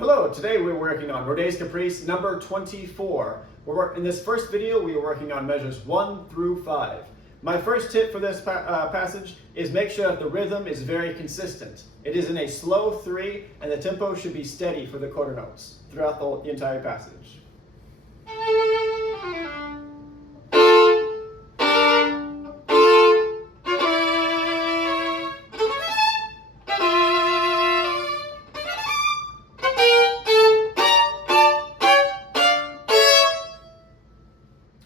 Hello, today we're working on Rodé's Caprice number 24. In this first video, we are working on measures 1 through 5. My first tip for this passage is make sure that the rhythm is very consistent. It is in a slow 3 and the tempo should be steady for the quarter notes throughout the entire passage.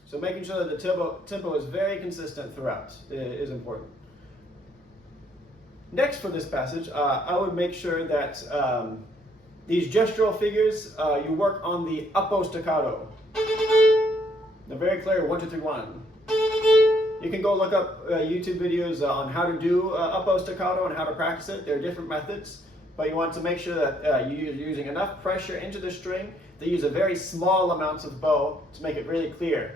So making sure that the tempo is very consistent throughout is important. Next for this passage, I would make sure that these gestural figures, you work on the uppo staccato. They're very clear, 1, 2, 3, 1. You can go look up YouTube videos on how to do uppo staccato and how to practice it. There are different methods, but you want to make sure that you're using enough pressure into the string. They use a very small amount of bow to make it really clear.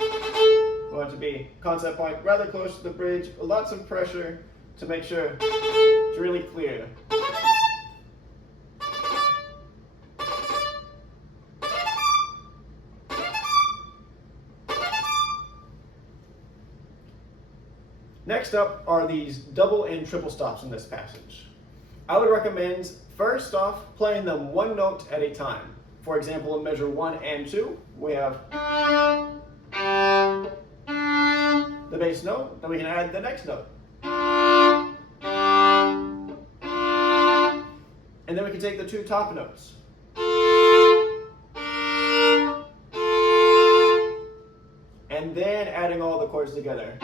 You want it to be concept point rather close to the bridge, lots of pressure to make sure it's really clear. Next up are these double and triple stops in this passage. I would recommend first off playing them one note at a time. For example, in measure 1 and 2, we have the bass note, then we can add the next note. And then we can take the 2 top notes. And then adding all the chords together.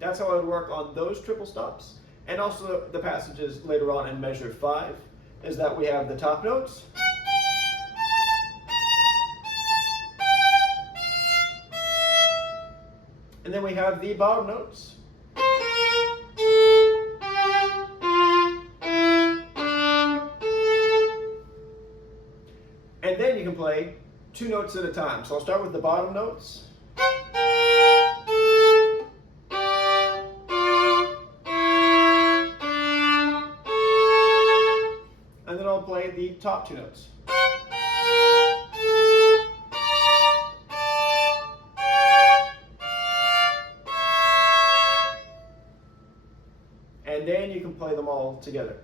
That's how I would work on those triple stops. And also the passages later on in measure 5 is that we have the top notes. And then we have the bottom notes. And then you can play 2 notes at a time. So I'll start with the bottom notes. And then I'll play the top 2 notes. And then you can play them all together.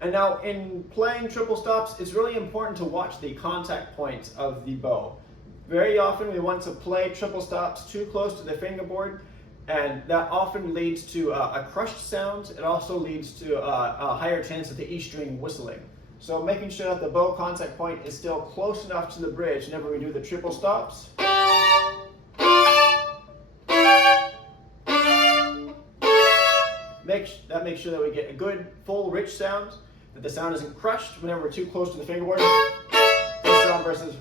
And now in playing triple stops, it's really important to watch the contact points of the bow. Very often we want to play triple stops too close to the fingerboard, and that often leads to a crushed sound. It also leads to a higher chance of the E string whistling. So making sure that the bow contact point is still close enough to the bridge whenever we do the triple stops. That makes sure that we get a good, full, rich sound, that the sound isn't crushed whenever we're too close to the fingerboard. This sound versus.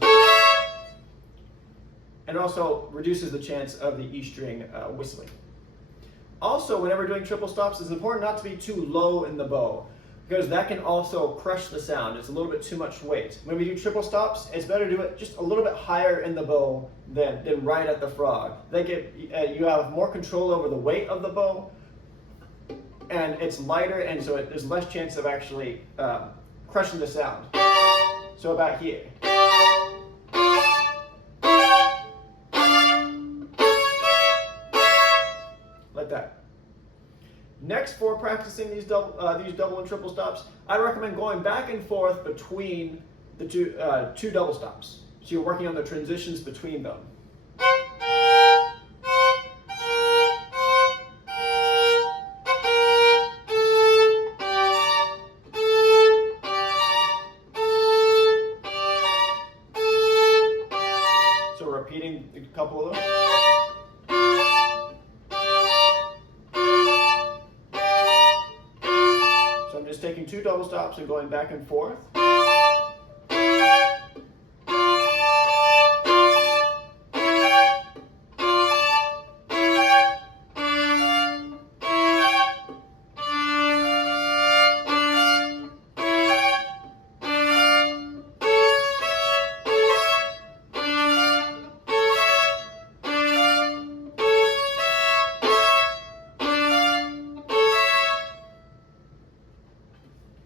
And also reduces the chance of the E string whistling. Also, whenever doing triple stops, it's important not to be too low in the bow, because that can also crush the sound. It's a little bit too much weight. When we do triple stops, it's better to do it just a little bit higher in the bow than right at the frog. You have more control over the weight of the bow, and it's lighter, and so there's less chance of actually crushing the sound. So about here. Like that. Next, for practicing these double and triple stops, I recommend going back and forth between the two double stops. So you're working on the transitions between them. So repeating a couple of them. Taking 2 double stops and going back and forth.